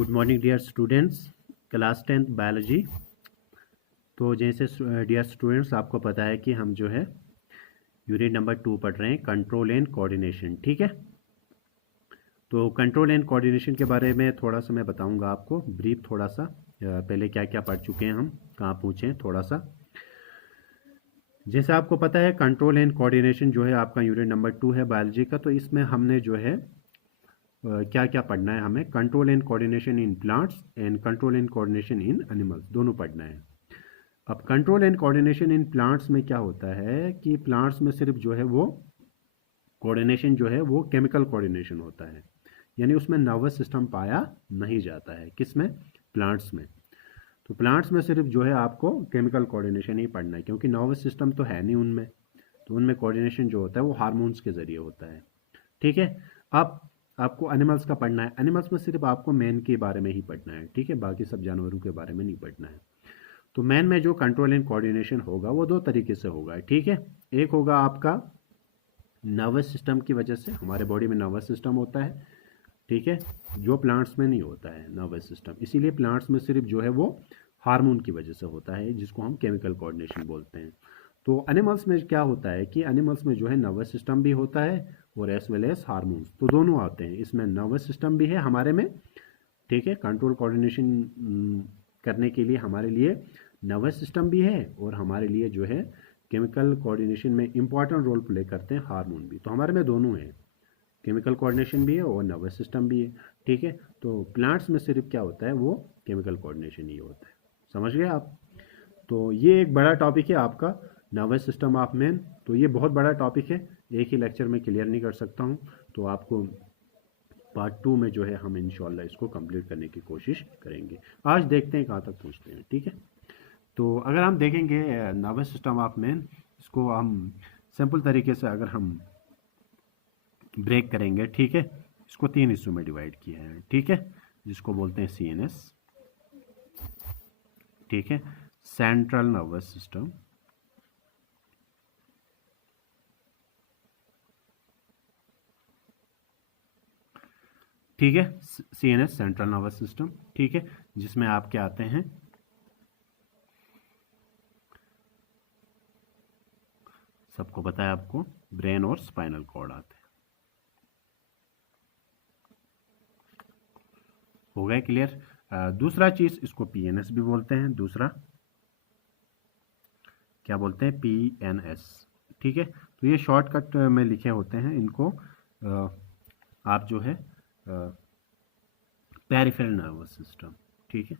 Good morning dear students, class 10th biology. तो जैसे dear students आपको पता है कि हम जो है यूनिट नंबर 2 पढ़ रहे हैं, कंट्रोल एंड कोऑर्डिनेशन। ठीक है, तो कंट्रोल एंड कोऑर्डिनेशन के बारे में थोड़ा सा मैं बताऊंगा आपको, ब्रीफ थोड़ा सा। पहले क्या क्या पढ़ चुके हैं हम, कहाँ पूछें थोड़ा सा। जैसे आपको पता है कंट्रोल एंड कोऑर्डिनेशन जो है आपका यूनिट नंबर 2 है बायोलॉजी का। तो इसमें हमने जो है क्या क्या पढ़ना है, हमें control and coordination in plants and control and coordination in animals, दोनों पढ़ना है। अब control and coordination in plants में क्या होता है कि प्लांट्स में सिर्फ जो है वो कोऑर्डिनेशन जो है वो केमिकल कोऑर्डिनेशन होता है, यानी उसमें नर्वस सिस्टम पाया नहीं जाता है। किसमें? प्लांट्स में। तो प्लांट्स में सिर्फ जो है आपको केमिकल कोऑर्डिनेशन ही पढ़ना है, क्योंकि नर्वस सिस्टम तो है नहीं उनमें। तो उनमें कोऑर्डिनेशन जो होता है वो हार्मोन्स के जरिए होता है। ठीक है। अब आपको एनिमल्स का पढ़ना है। एनिमल्स में सिर्फ आपको मैन के बारे में ही पढ़ना है, ठीक है, बाकी सब जानवरों के बारे में नहीं पढ़ना है। तो मैन में जो कंट्रोल एंड कोऑर्डिनेशन होगा वो दो तरीके से होगा, ठीक है। एक होगा आपका नर्वस सिस्टम की वजह से, हमारे बॉडी में नर्वस सिस्टम होता है, ठीक है, जो प्लांट्स में नहीं होता है नर्वस सिस्टम। इसीलिए प्लांट्स में सिर्फ जो है वो हार्मोन की वजह से होता है, जिसको हम केमिकल कोऑर्डिनेशन बोलते हैं। तो एनिमल्स में क्या होता है कि एनिमल्स में जो है नर्वस सिस्टम भी होता है और एज वेल एज हार्मोन्स, तो दोनों आते हैं इसमें। नर्वस सिस्टम भी है हमारे में, ठीक है, कंट्रोल कोऑर्डिनेशन करने के लिए हमारे लिए नर्वस सिस्टम भी है, और हमारे लिए जो है केमिकल कोऑर्डिनेशन में इंपॉर्टेंट रोल प्ले करते हैं हार्मोन भी। तो हमारे में दोनों हैं, केमिकल कोऑर्डिनेशन भी है और नर्वस सिस्टम भी है, ठीक है। तो प्लांट्स में सिर्फ क्या होता है वो केमिकल कोऑर्डिनेशन ही होता है। समझ गए आप? तो ये एक बड़ा टॉपिक है आपका, नर्वस सिस्टम ऑफ मैन। तो ये बहुत बड़ा टॉपिक है, एक ही लेक्चर में क्लियर नहीं कर सकता हूँ। तो आपको पार्ट 2 में जो है हम इंशाल्लाह इसको कंप्लीट करने की कोशिश करेंगे। आज देखते हैं कहाँ तक पहुँचते हैं, ठीक है। तो अगर हम देखेंगे नर्वस सिस्टम ऑफ मैन, इसको हम सिंपल तरीके से अगर हम ब्रेक करेंगे, ठीक है, इसको 3 हिस्सों में डिवाइड किया है, ठीक है, जिसको बोलते हैं CNS, ठीक है, सेंट्रल नर्वस सिस्टम, ठीक है, CNS सेंट्रल नर्वस सिस्टम, ठीक है, जिसमें आपके आते हैं सबको पता है आपको ब्रेन और स्पाइनल कॉर्ड आते हैं। हो गया क्लियर? दूसरा चीज इसको PNS भी बोलते हैं, दूसरा क्या बोलते हैं? PNS, ठीक है। तो ये शॉर्टकट में लिखे होते हैं इनको, आप जो है पेरिफेरल नर्वस सिस्टम, ठीक है।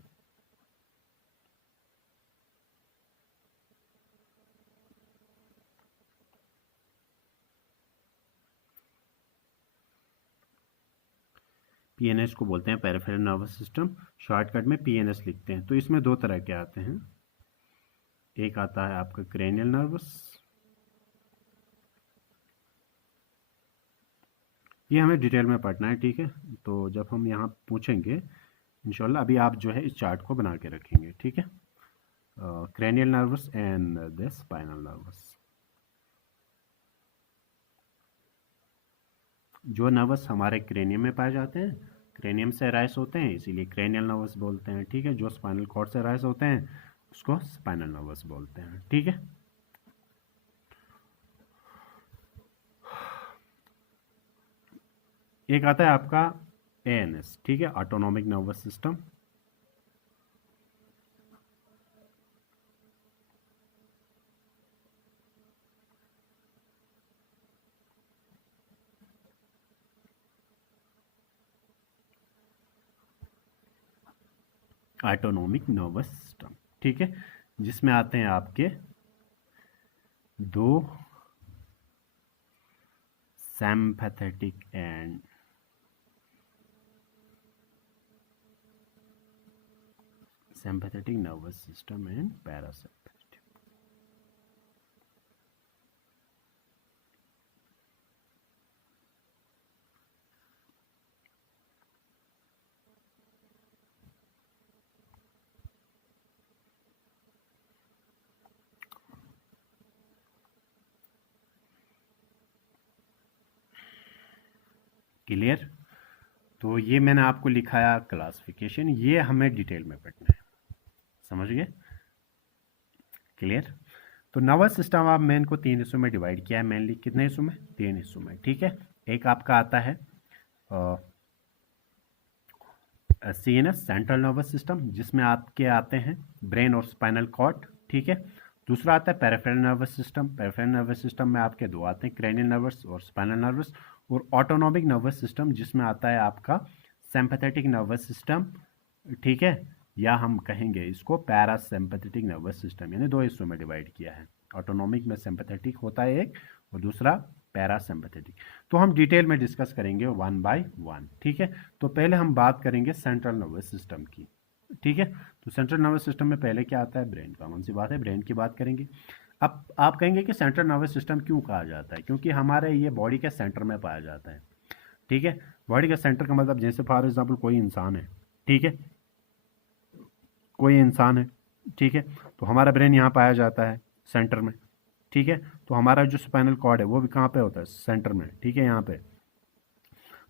PNS को बोलते हैं पेरिफेरल नर्वस सिस्टम, शॉर्टकट में PNS लिखते हैं। तो इसमें दो तरह के आते हैं, एक आता है आपका क्रेनियल नर्वस, ये हमें डिटेल में पढ़ना है, ठीक है। तो जब हम यहाँ पूछेंगे इंशाल्लाह, अभी आप जो है इस चार्ट को बना के रखेंगे, ठीक है। Cranial nervous and the spinal nervous. जो नर्वस हमारे क्रेनियम में पाए जाते हैं, क्रेनियम से राइस होते हैं, इसीलिए क्रेनियल नर्वस बोलते हैं, ठीक है। जो स्पाइनल कॉर्ड से राइस होते हैं उसको स्पाइनल नर्वस बोलते हैं, ठीक है। एक आता है आपका ANS, ठीक है, autonomic nervous system, autonomic nervous system, ठीक है, जिसमें आते हैं आपके दो sympathetic and nervous system and parasympathetic. Clear? तो ये मैंने आपको लिखाया क्लासिफिकेशन, ये हमें डिटेल में पढ़ना है, समझ गए? क्लियर? तो नर्वस सिस्टम आप मेन को 3 हिस्सों में डिवाइड किया है, मेनली कितने हिस्सों में? 3 हिस्सों में, ठीक है। एक आपका आता है CNS, सेंट्रल नर्वस सिस्टम, जिसमें आपके आते हैं ब्रेन और स्पाइनल कॉर्ड, ठीक है। दूसरा आता है peripheral nervous system. Peripheral nervous system में आपके दो आते हैं, क्रेनियल नर्वस और स्पाइनल नर्वस। और ऑटोनॉमिक नर्वस सिस्टम, जिसमें आता है आपका सिंपैथेटिक नर्वस सिस्टम, ठीक है, या हम कहेंगे इसको पैरासिम्पैथेटिक नर्वस सिस्टम, यानी दो हिस्सों में डिवाइड किया है। ऑटोनॉमिक में सिंपैथेटिक होता है एक, और दूसरा पैरासिम्पैथेटिक। तो हम डिटेल में डिस्कस करेंगे 1 बाय 1, ठीक है। तो पहले हम बात करेंगे सेंट्रल नर्वस सिस्टम की, ठीक है। तो सेंट्रल नर्वस सिस्टम में पहले क्या आता है? ब्रेन। कॉमन सी बात है, ब्रेन की बात करेंगे। अब आप कहेंगे कि सेंट्रल नर्वस सिस्टम क्यों कहा जाता है? क्योंकि हमारे ये बॉडी के सेंटर में पाया जाता है, ठीक है। बॉडी का सेंटर का मतलब, जैसे फॉर एग्जाम्पल कोई इंसान है, ठीक है, कोई इंसान है, ठीक है, तो हमारा ब्रेन यहाँ पाया जाता है सेंटर में, ठीक है। तो हमारा जो स्पाइनल कॉर्ड है वो भी कहाँ पे होता है? सेंटर में, ठीक है, यहाँ पे।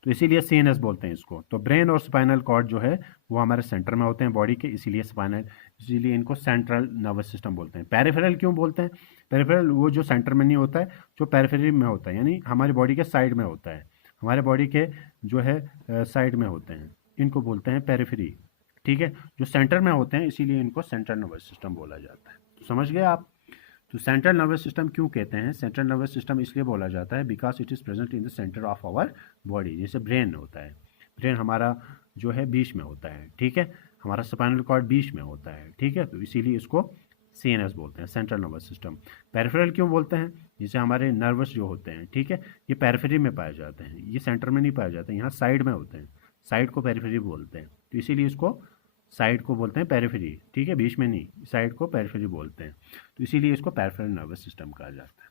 तो इसीलिए CNS बोलते हैं इसको। तो ब्रेन और स्पाइनल कॉर्ड जो है वो हमारे सेंटर में होते हैं बॉडी के, इसीलिए इनको सेंट्रल नर्वस सिस्टम बोलते हैं। पेरिफेरल क्यों बोलते हैं? पेरिफेरल वो जो सेंटर में नहीं होता है, जो पेरिफेरी में होता है, यानी हमारी बॉडी के साइड में होता है, हमारे बॉडी के जो है साइड में होते हैं, इनको बोलते हैं पेरिफेरी, ठीक है। जो सेंटर में होते हैं इसीलिए इनको सेंट्रल नर्वस सिस्टम बोला जाता है। तो समझ गए आप? तो सेंट्रल नर्वस सिस्टम क्यों कहते हैं सेंट्रल नर्वस सिस्टम? इसलिए बोला जाता है because it is present in the centre of our body. जैसे ब्रेन होता है, ब्रेन हमारा जो है बीच में होता है, ठीक है, हमारा स्पाइनल कॉर्ड बीच में होता है, ठीक है। तो इसीलिए इसको CNS बोलते हैं, सेंट्रल नर्वस सिस्टम। पेरिफेरल क्यों बोलते हैं? जैसे हमारे नर्वस जो होते हैं, ठीक है, ये पेरिफेरी में पाए जाते हैं, ये सेंटर में नहीं पाए जाते, यहाँ साइड में होते हैं, साइड को पेरिफेरी बोलते हैं। तो इसीलिए इसको साइड को बोलते हैं पेरिफेरी, ठीक है, बीच में नहीं, साइड को पेरिफेरी बोलते हैं। तो इसीलिए इसको पेरिफेरल नर्वस सिस्टम कहा जाता है।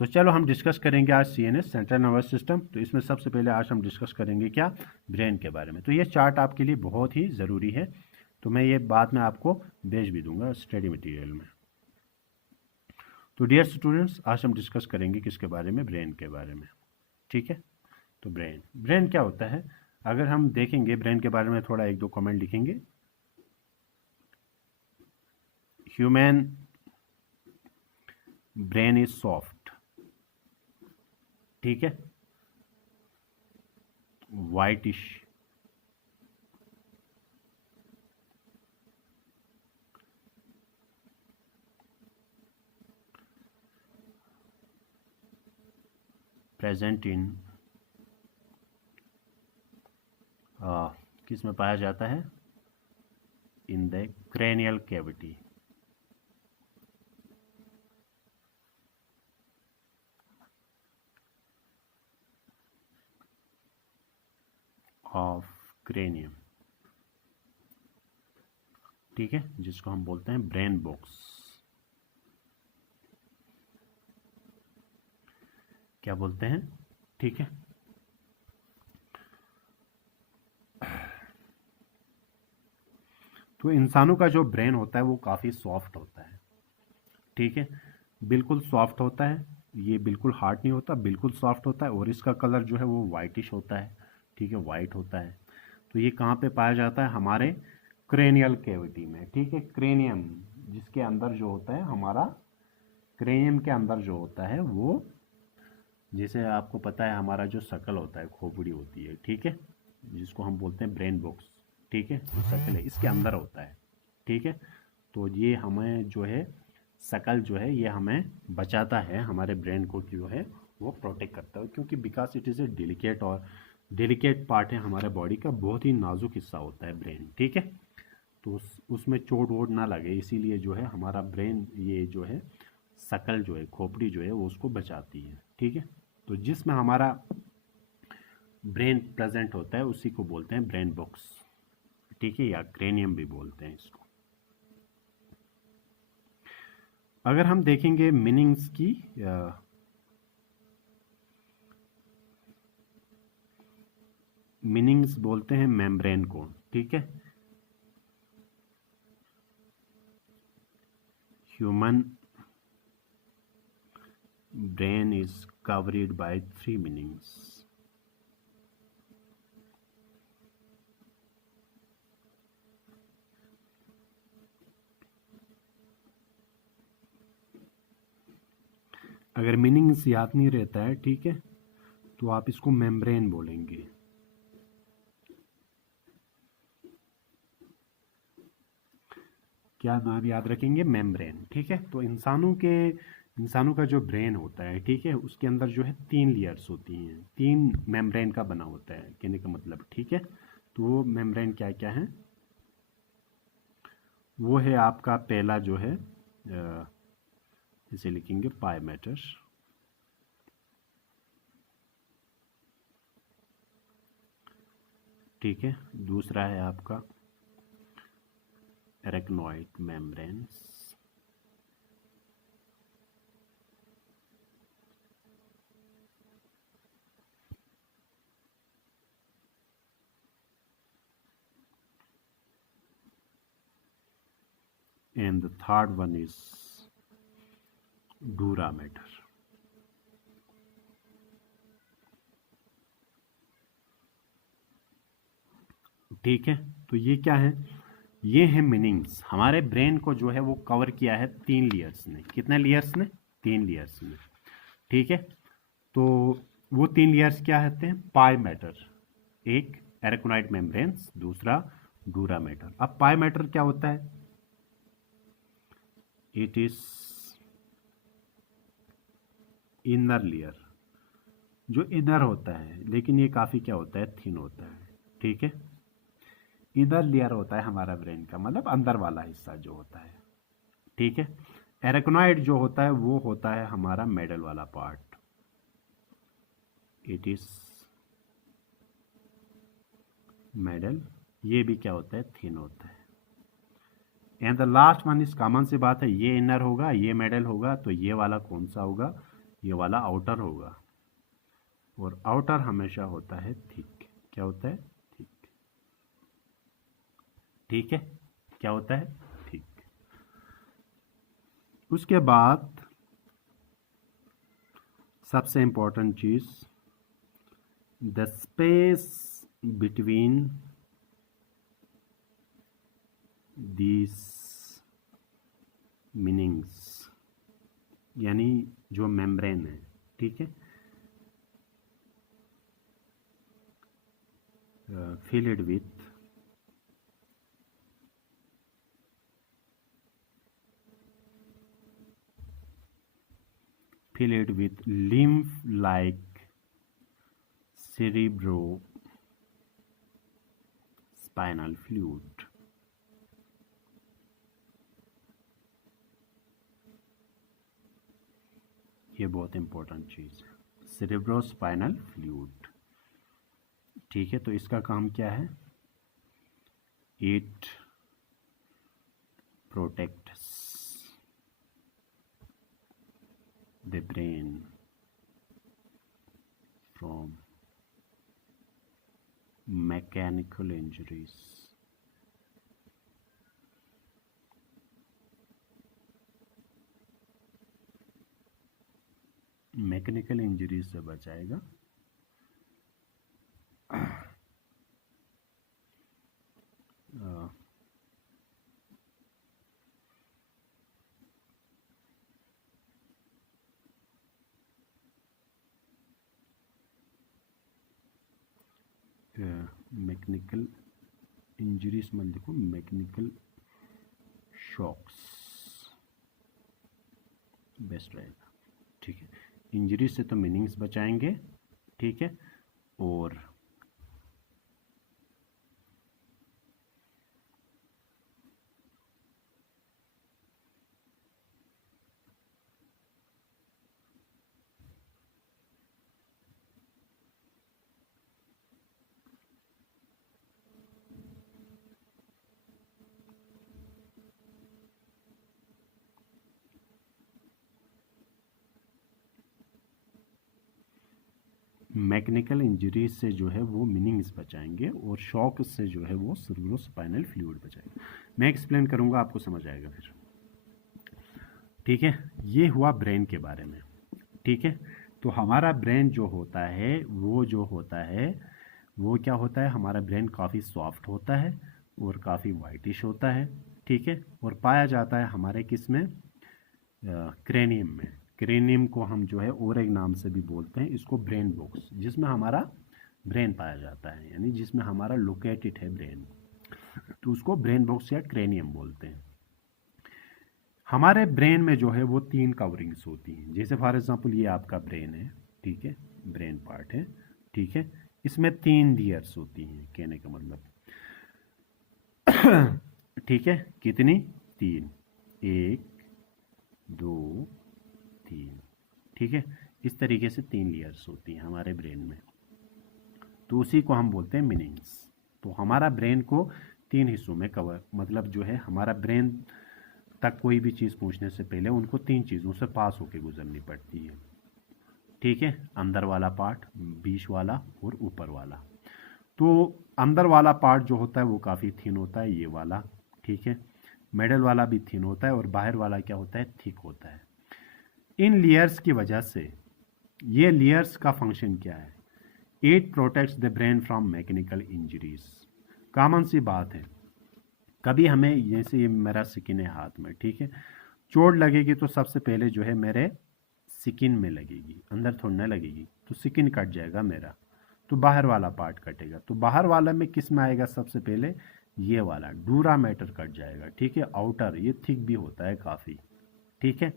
तो चलो हम डिस्कस करेंगे आज CNS, सेंट्रल नर्वस सिस्टम। तो इसमें सबसे पहले आज हम डिस्कस करेंगे क्या? ब्रेन के बारे में। तो ये चार्ट आपके लिए बहुत ही ज़रूरी है, तो मैं ये बाद में आपको भेज भी दूंगा स्टडी मटेरियल में। तो डियर स्टूडेंट्स, आज हम डिस्कस करेंगे किसके बारे में? ब्रेन के बारे में, ठीक है। तो ब्रेन क्या होता है? अगर हम देखेंगे ब्रेन के बारे में, थोड़ा एक दो कमेंट लिखेंगे। ह्यूमन ब्रेन इज सॉफ्ट, ठीक है, वाइटिश, प्रेजेंट इन किस में पाया जाता है? In the cranial cavity, of cranium, ठीक है, जिसको हम बोलते हैं ब्रेन बॉक्स। क्या बोलते हैं? ठीक है। तो इंसानों का जो ब्रेन होता है वो काफ़ी सॉफ्ट होता है, ठीक है, बिल्कुल सॉफ्ट होता है, ये बिल्कुल हार्ड नहीं होता, बिल्कुल सॉफ्ट होता है। और इसका कलर जो है वो वाइटिश होता है, ठीक है, वाइट होता है। तो ये कहाँ पे पाया जाता है? हमारे क्रेनियल कैविटी में, ठीक है, क्रेनियम जिसके अंदर जो होता है हमारा, क्रेनियम के अंदर जो होता है वो, जैसे आपको पता है हमारा जो शकल होता है, खोपड़ी होती है, ठीक है, जिसको हम बोलते हैं ब्रेन बॉक्स, ठीक है, जो शकल है इसके अंदर होता है, ठीक है। तो ये हमें जो है शकल जो है ये हमें बचाता है, हमारे ब्रेन को जो है वो प्रोटेक्ट करता है, क्योंकि because it is a delicate part है हमारे बॉडी का, बहुत ही नाजुक हिस्सा होता है ब्रेन, ठीक है। तो उसमें चोट वोट ना लगे, इसीलिए जो है हमारा ब्रेन ये जो है शकल जो है, खोपड़ी जो है वो उसको बचाती है, ठीक है। तो जिसमें हमारा ब्रेन प्रेजेंट होता है उसी को बोलते हैं ब्रेन बॉक्स, ठीक है, या क्रेनियम भी बोलते हैं इसको। अगर हम देखेंगे मीनिंग्स की, मीनिंग्स बोलते हैं मेम्ब्रेन को, ठीक है। Human brain is covered by 3 meanings. अगर मीनिंग्स याद नहीं रहता है, ठीक है, तो आप इसको मेम्ब्रेन बोलेंगे। क्या नाम याद रखेंगे? मेम्ब्रेन, ठीक है। तो इंसानों का जो ब्रेन होता है, ठीक है, उसके अंदर जो है 3 लेयर्स होती हैं, 3 मेम्ब्रेन का बना होता है, कहने का मतलब, ठीक है। तो वो मेम्ब्रेन क्या क्या है? वो है आपका पहला जो है, इसे लिखेंगे पाई मैटर, ठीक है। दूसरा है आपका arachnoid membranes, and the third one is dura matter। ठीक है, तो ये क्या है? ये है मीनिंग्स। हमारे ब्रेन को जो है वो कवर किया है 3 लेयर्स ने। कितने लेयर्स ने? 3 लेयर्स में, ठीक है। तो वो 3 लेयर्स क्या होते हैं? पाई मैटर, एक एरेक्नोइड मेम्ब्रेन्स, दूसरा डूरा मैटर। अब पाई मैटर क्या होता है? इट इज इनर लेयर, जो इनर होता है, लेकिन ये काफ़ी क्या होता है? थिन होता है, ठीक है। इनर लेयर होता है हमारा ब्रेन का, मतलब अंदर वाला हिस्सा जो होता है, ठीक है। एरेक्नोइड जो होता है वो होता है हमारा मेडल वाला पार्ट, इट इज मेडल। ये भी क्या होता है? थिन होता है। And the last one is common सी बात है, ये इनर होगा, ये मेडल होगा, तो ये वाला कौन सा होगा? ये वाला आउटर होगा। और आउटर हमेशा होता है थिक। क्या होता है? थिक, ठीक है। क्या होता है? थिक। उसके बाद सबसे इंपॉर्टेंट चीज, the space between these meanings, यानी जो मेम्ब्रेन है, ठीक है, filled with lymph like cerebrospinal fluid। ये बहुत इंपॉर्टेंट चीज है, सेरेब्रोस्पाइनल फ्लूइड, ठीक है। तो इसका काम क्या है? It protects the brain from mechanical injuries. Mechanical injuries से बचाएगा। मैकेनिकल इंजरीज मत लिखो, मैकेनिकल शॉक्स बेस्ट रहेगा, ठीक है। इंजरी से तो मीनिंग्स बचाएंगे, ठीक है। और मैकेनिकल इंजरीज से जो है वो मीनिंग्स बचाएंगे, और शॉक से जो है वो सेरेब्रोस्पाइनल फ्लूइड बचाएंगे। मैं एक्सप्लेन करूंगा, आपको समझ आएगा फिर, ठीक है। ये हुआ ब्रेन के बारे में, ठीक है। तो हमारा ब्रेन जो होता है वो क्या होता है? हमारा ब्रेन काफ़ी सॉफ्ट होता है और काफ़ी वाइटिश होता है, ठीक है। और पाया जाता है हमारे किस में? क्रेनियम में, क्रेनियम को हम जो है और एक नाम से भी बोलते हैं, इसको ब्रेन बॉक्स, जिसमें हमारा ब्रेन पाया जाता है, यानी जिसमें हमारा लोकेटेड है ब्रेन, तो उसको ब्रेन बॉक्स या क्रेनियम बोलते हैं। हमारे ब्रेन में जो है वो 3 कवरिंग्स होती हैं। जैसे फॉर एग्जांपल ये आपका ब्रेन है, ठीक है, ब्रेन पार्ट है, ठीक है, इसमें 3 लेयर्स होती हैं, कहने का मतलब ठीक है, कितनी? 3, 1 2 3, ठीक है, इस तरीके से 3 लेयर्स होती हैं हमारे ब्रेन में, तो उसी को हम बोलते हैं मीनिंग्स। तो हमारा ब्रेन को 3 हिस्सों में कवर, मतलब जो है हमारा ब्रेन तक कोई भी चीज़ पहुंचने से पहले उनको 3 चीज़ों से पास होकर गुजरनी पड़ती है, ठीक है, अंदर वाला पार्ट, बीच वाला और ऊपर वाला। तो अंदर वाला पार्ट जो होता है वो काफ़ी थिन होता है, ये वाला, ठीक है, मिडल वाला भी थिन होता है और बाहर वाला क्या होता है, थिक होता है। इन लेयर्स की वजह से, ये लेयर्स का फंक्शन क्या है, it protects the brain from mechanical injuries. Common सी बात है, कभी हमें, जैसे ये मेरा स्किन है हाथ में, ठीक है, चोट लगेगी तो सबसे पहले जो है मेरे स्किन में लगेगी, अंदर थोड़ी ना लगेगी, तो स्किन कट जाएगा मेरा, तो बाहर वाला पार्ट कटेगा। तो बाहर वाला में किस में आएगा सबसे पहले, ये वाला डूरा मैटर कट जाएगा, ठीक है, आउटर, ये थिक भी होता है काफ़ी, ठीक है।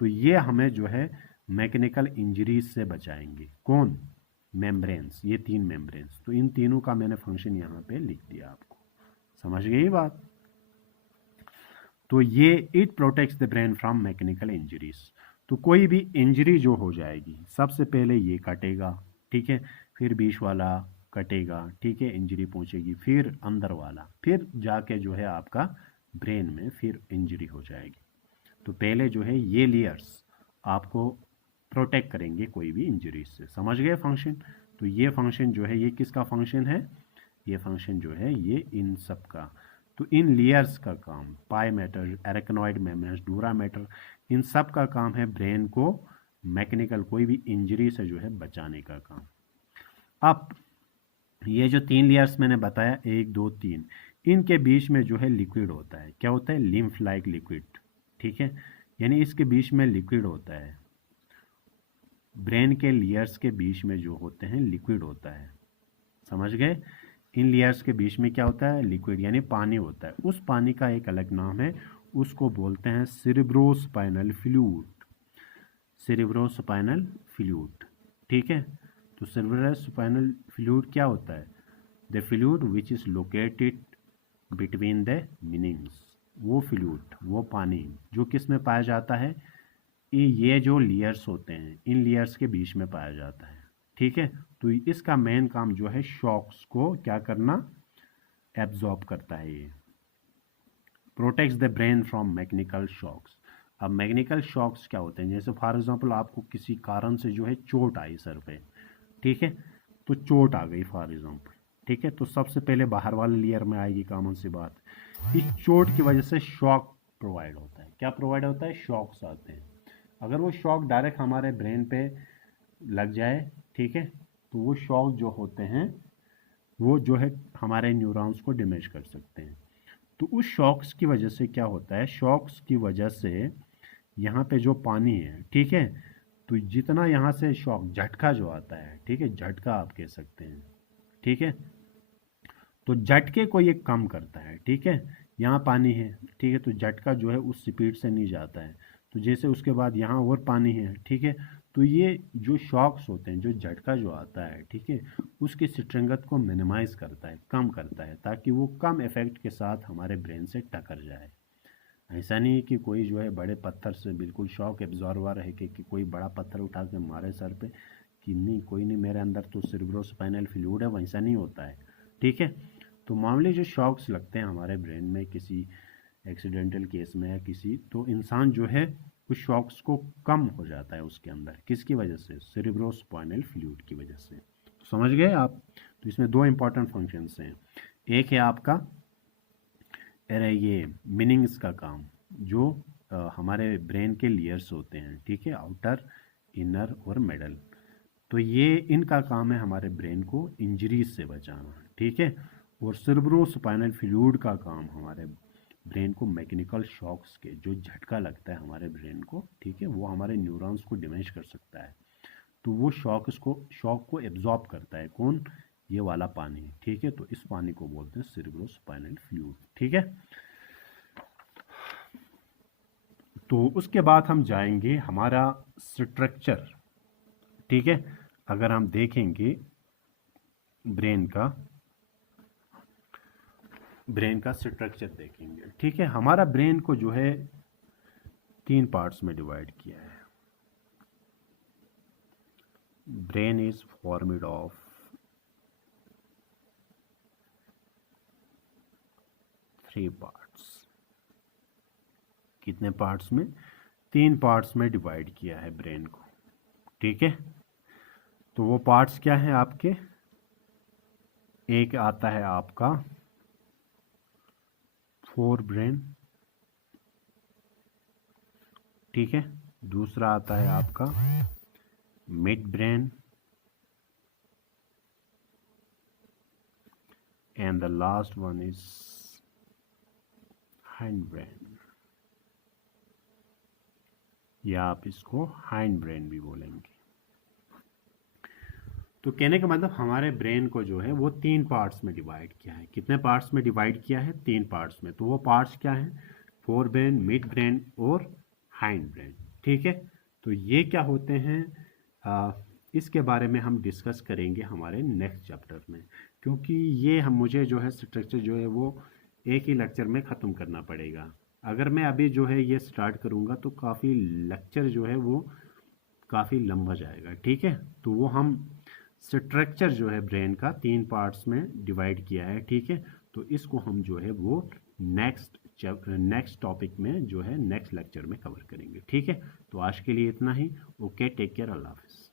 तो ये हमें जो है मैकेनिकल इंजरीज से बचाएंगे, कौन, मेम्ब्रेन्स, ये 3 मेम्ब्रेन्स। तो इन तीनों का मैंने फंक्शन यहाँ पे लिख दिया, आपको समझ गई बात। तो ये it protects the brain from mechanical injuries. तो कोई भी इंजरी जो हो जाएगी सबसे पहले ये कटेगा, ठीक है, फिर बीच वाला कटेगा, ठीक है, इंजरी पहुंचेगी, फिर अंदर वाला, फिर जाके जो है आपका ब्रेन में फिर इंजरी हो जाएगी। तो पहले जो है ये लेयर्स आपको प्रोटेक्ट करेंगे कोई भी इंजरी से, समझ गए फंक्शन। तो ये फंक्शन जो है ये किसका फंक्शन है, ये फंक्शन जो है ये इन सब का। तो इन लेयर्स का काम, पाई मैटर, एरेक्नॉइड मेम्ब्रेन्स, डूरा मैटर, इन सब का काम है ब्रेन को मैकेनिकल कोई भी इंजरी से जो है बचाने का काम। अब ये जो 3 लेयर्स मैंने बताया, 1 2 3, इनके बीच में जो है लिक्विड होता है, क्या होता है, लिम्फ लाइक लिक्विड, ठीक है, यानी इसके बीच में लिक्विड होता है, ब्रेन के लेयर्स के बीच में जो होते हैं लिक्विड होता है, समझ गए। इन लेयर्स के बीच में क्या होता है, लिक्विड, यानी पानी होता है। उस पानी का एक अलग नाम है, उसको बोलते हैं सेरेब्रोस्पाइनल फ्लूइड, सेरेब्रोस्पाइनल फ्लूइड, ठीक है। तो सेरेब्रोस्पाइनल फ्लूइड क्या होता है, the fluid which is located between the meanings, वो फ्लूइड, वो पानी जो किस में पाया जाता है, ये जो लेयर्स होते हैं इन लेयर्स के बीच में पाया जाता है, ठीक है। तो इसका मेन काम जो है शॉक्स को क्या करना, एब्जॉर्ब करता है, ये protects the brain from mechanical shocks. अब मैकेनिकल शॉक्स क्या होते हैं, जैसे फॉर एग्जांपल आपको किसी कारण से जो है चोट आई सर पे, ठीक है, तो चोट आ गई फॉर एग्जांपल, ठीक है, तो सबसे पहले बाहर वाले लेयर में आएगी, कॉमन सी बात, इस चोट की वजह से शॉक प्रोवाइड होता है, क्या प्रोवाइड होता है, शॉक्स आते हैं। अगर वो शॉक डायरेक्ट हमारे ब्रेन पे लग जाए, ठीक है, तो वो शॉक जो होते हैं वो जो है हमारे न्यूरॉन्स को डैमेज कर सकते हैं। तो उस शॉक्स की वजह से क्या होता है, शॉक्स की वजह से यहाँ पे जो पानी है, ठीक है, तो जितना यहाँ से शॉक, झटका जो आता है, ठीक है, झटका आप कह सकते हैं, ठीक है, तो झटके को ये कम करता है, ठीक है, यहाँ पानी है, ठीक है, तो झटका जो है उस स्पीड से नहीं जाता है, तो जैसे उसके बाद यहाँ और पानी है, ठीक है, तो ये जो शॉक्स होते हैं, जो झटका जो आता है, ठीक है, उसकी स्ट्रेंथ को मिनिमाइज करता है, कम करता है, ताकि वो कम इफेक्ट के साथ हमारे ब्रेन से टकर जाए। ऐसा नहीं कि कोई जो है बड़े पत्थर से बिल्कुल शॉक एब्जॉर्वर है कि कोई बड़ा पत्थर उठा के मारे सर पे कि नहीं कोई नहीं, मेरे अंदर तो सेरेब्रोस्पाइनल फ्लूइड है, वैसा नहीं होता है, ठीक है। तो मामूली जो शॉक्स लगते हैं हमारे ब्रेन में किसी एक्सीडेंटल केस में या किसी, तो इंसान जो है उस शॉक्स को कम हो जाता है उसके अंदर, किसकी वजह से, सेरेब्रोस्पाइनल फ्लूइड की वजह से। तो समझ गए आप। तो इसमें 2 इंपॉर्टेंट फंक्शंस हैं, एक है आपका ये मीनिंग्स का काम, जो हमारे ब्रेन के लेयर्स होते हैं, ठीक है, आउटर, इनर और मिडल, तो ये इनका काम है हमारे ब्रेन को इंजरीज से बचाना, ठीक है। और सेरेब्रोस्पाइनल फ्लूइड का काम हमारे ब्रेन को मैकेनिकल शॉक्स के जो झटका लगता है हमारे ब्रेन को, ठीक है, वो हमारे न्यूरॉन्स को डैमेज कर सकता है। तो वो शॉक को एब्जॉर्ब करता है कौन, ये वाला पानी, ठीक है। तो इस पानी को बोलते हैं सेरेब्रोस्पाइनल फ्लूइड, ठीक है। तो उसके बाद हम जाएंगे हमारा स्ट्रक्चर, ठीक है। अगर हम देखेंगे ब्रेन का स्ट्रक्चर देखेंगे, ठीक है। हमारा ब्रेन को जो है 3 पार्ट्स में डिवाइड किया है। Brain is formed of 3 parts. कितने पार्ट्स में? 3 पार्ट्स में डिवाइड किया है ब्रेन को, ठीक है। तो वो पार्ट्स क्या है आपके? एक आता है आपका फोर ब्रेन, ठीक है। दूसरा आता है आपका mid brain, and the last one is hind brain, या आप इसको हाइंड ब्रेन भी बोलेंगे। तो कहने का मतलब हमारे ब्रेन को जो है वो 3 पार्ट्स में डिवाइड किया है। कितने पार्ट्स में डिवाइड किया है? 3 पार्ट्स में। तो वो पार्ट्स क्या है? फोर ब्रेन, मिड ब्रेन और हाइंड ब्रेन, ठीक है। तो ये क्या होते हैं, इसके बारे में हम डिस्कस करेंगे हमारे नेक्स्ट चैप्टर में, क्योंकि ये मुझे जो है स्ट्रक्चर जो है वो एक ही लेक्चर में ख़त्म करना पड़ेगा। अगर मैं अभी जो है ये स्टार्ट करूँगा तो काफ़ी लेक्चर जो है वो काफ़ी लंबा जाएगा, ठीक है। तो वो हम स्ट्रक्चर जो है ब्रेन का 3 पार्ट्स में डिवाइड किया है, ठीक है। तो इसको हम जो है वो नेक्स्ट टॉपिक में जो है नेक्स्ट लेक्चर में कवर करेंगे, ठीक है। तो आज के लिए इतना ही। ओके, टेक केयर, अल्लाह हाफिज़।